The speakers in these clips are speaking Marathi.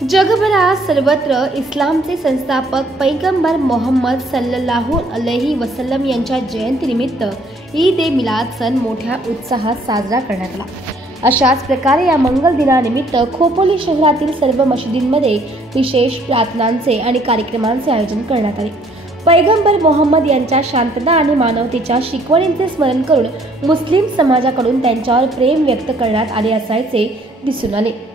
जगभरात सर्वत्र इस्लामचे संस्थापक पैगंबर मोहम्मद सल्लल्लाहु अलैहि वसल्लम यांच्या जयंतीनिमित्त ईद ए मिलाद सण मोठ्या उत्साहात साजरा करण्यात आला। अशाच प्रकारे या मंगल दिनानिमित्त खोपोली शहरातील सर्व मशिदींमध्ये विशेष प्रार्थनांचे आणि कार्यक्रमांचे आयोजन करण्यात आले। पैगंबर मोहम्मद यांच्या शांतता आणि मानवतेच्या शिकवणींचे स्मरण करून मुस्लिम समाजाकडून त्यांच्यावर प्रेम व्यक्त करण्यात आले असायचे दिसून आले।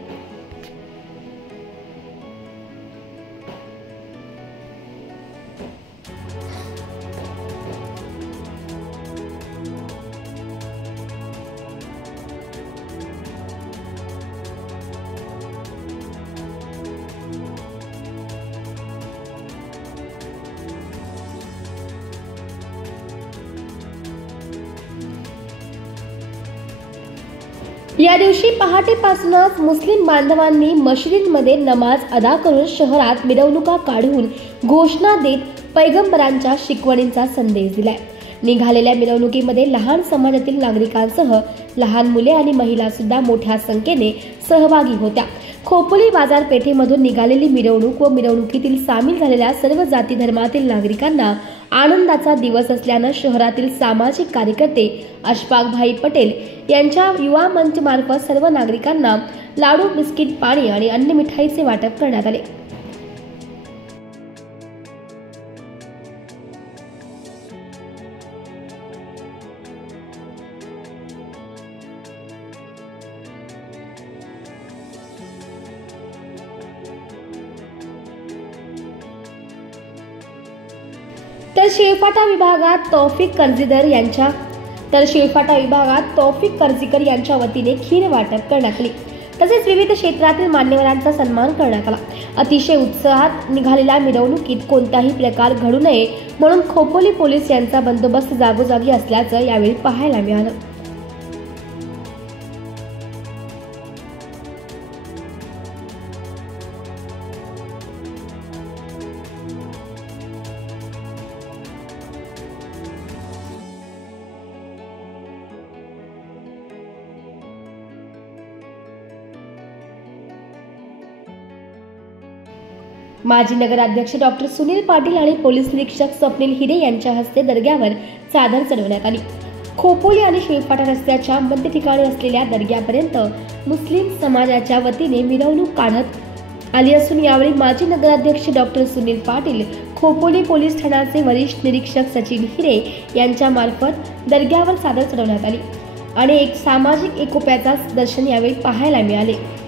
या दिवशी पहाटेपासूनच मुस्लिम बांधवांनी मशिदींमध्ये नमाज अदा करून शहरात मिरवणुका काढून घोषणा देत पैगंबरांच्या शिकवणींचा संदेश दिलाय। निघालेल्या मिरवणुकीमध्ये लहान समाजातील नागरिकांसह लहान मुले आणि महिला सुद्धा मोठ्या संख्येने सहभागी होत्या। खोपोली बाजारपेठेमधून निघालेली मिरवणूक व मिरवणुकीतील सामील झालेल्या सर्व जाती धर्मातील नागरिकांना आनंदाचा दिवस असल्यानं शहरातील सामाजिक कार्यकर्ते अशफाक भाई पटेल यांच्या युवा मंच मार्फत सर्व नागरिकांना लाडू, बिस्किट, पाणी आणि अन्य मिठाईचे वाटप करण्यात आले। तर शिळफाटा विभागात तौफिक कर्जीकर यांच्या वतीने खीर वाटप करण्यात आली। तसेच विविध क्षेत्रातील मान्यवरांचा सन्मान करण्यात आला। अतिशय उत्साहात निघालेल्या मिरवणुकीत कोणताही प्रकार घडू नये म्हणून खोपोली पोलीस यांचा बंदोबस्त जागोजागी असल्याचं यावेळी पाहायला मिळालं। माजी नगराध्यक्ष डॉक्टर सुनील पाटील आणि पोलीस निरीक्षक स्वप्नील हिरे यांच्या हस्ते दर्ग्यावर चादर चढवण्यात आली। खोपोली आणि शिळफाटा रस्त्याच्या मध्य ठिकाणी असलेल्या दर्ग्यापर्यंत मुस्लिम समाजाच्या वतीने मिरवणूक काढत आली असून यावेळी माजी नगराध्यक्ष डॉक्टर सुनील पाटील, खोपोली पोलीस ठाण्याचे वरिष्ठ निरीक्षक सचिन हिरे यांच्या मार्फत दर्ग्यावर चादर चढवण्यात आली आणि एक सामाजिक एकोप्याचा दर्शन यावेळी पाहायला मिळाले।